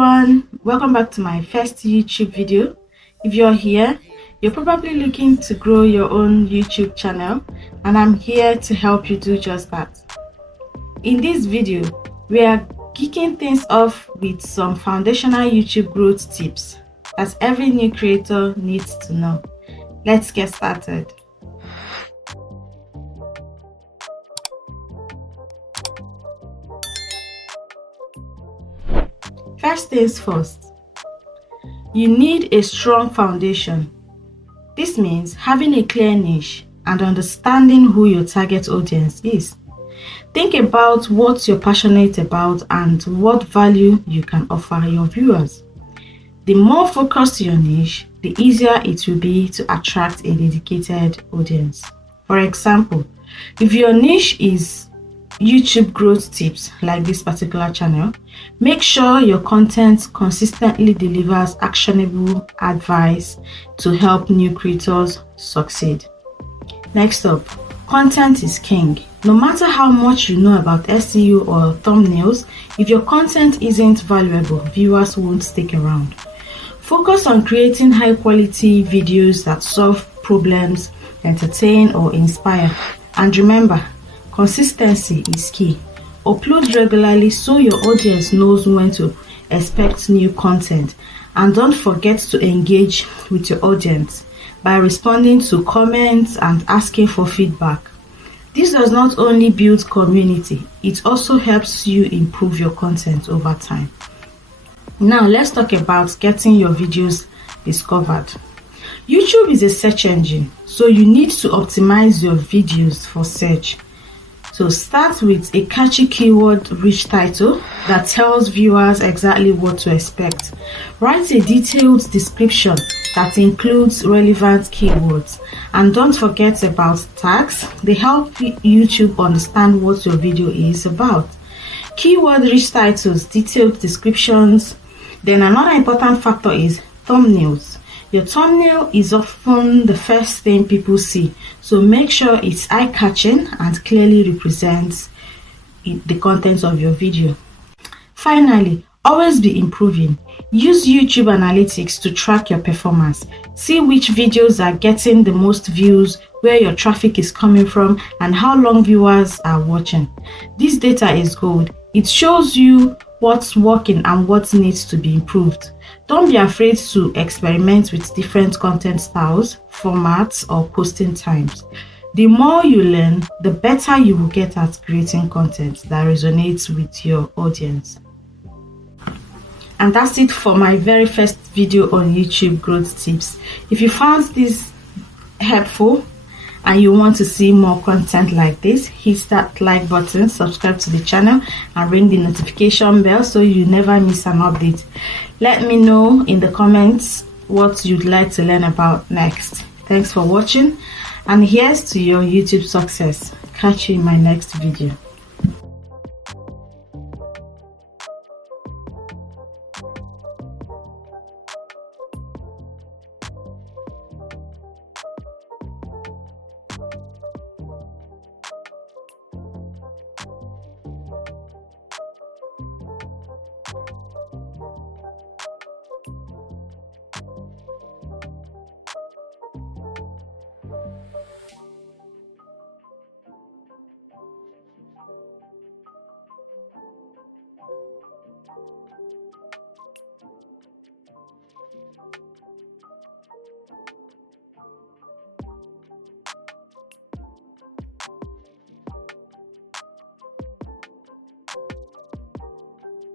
everyone, welcome back to my first YouTube video. If you're here, you're probably looking to grow your own YouTube channel, and I'm here to help you do just that. In this video, we are kicking things off with some foundational YouTube growth tips that every new creator needs to know. Let's get started. First things first, you need a strong foundation. This means having a clear niche and understanding who your target audience is. Think about what you're passionate about and what value you can offer your viewers. The more focused your niche, the easier it will be to attract a dedicated audience. For example, if your niche is YouTube growth tips like this particular channel, make sure your content consistently delivers actionable advice to help new creators succeed. Next up, content is king. No matter how much you know about SEO or thumbnails, if your content isn't valuable, viewers won't stick around. Focus on creating high quality videos that solve problems, entertain or inspire. And remember, consistency is key. Upload regularly so your audience knows when to expect new content, and don't forget to engage with your audience by responding to comments and asking for feedback. This does not only build community, it also helps you improve your content over time. Now let's talk about getting your videos discovered. YouTube is a search engine, so you need to optimize your videos for search. So start with a catchy keyword-rich title that tells viewers exactly what to expect. Write a detailed description that includes relevant keywords. And don't forget about tags. They help YouTube understand what your video is about. Keyword-rich titles, detailed descriptions. Then another important factor is thumbnails. Your thumbnail is often the first thing people see, so make sure it's eye-catching and clearly represents the content of your video. Finally, always be improving. Use YouTube analytics to track your performance. See which videos are getting the most views, where your traffic is coming from, and how long viewers are watching. This data is gold. It shows you what's working and what needs to be improved. Don't be afraid to experiment with different content styles, formats, or posting times. The more you learn, the better you will get at creating content that resonates with your audience. And that's it for my very first video on YouTube growth tips. If you found this helpful and you want to see more content like this, hit that like button, subscribe to the channel, and ring the notification bell so you never miss an update. Let me know in the comments what you'd like to learn about next. Thanks for watching, and here's to your YouTube success. Catch you in my next video.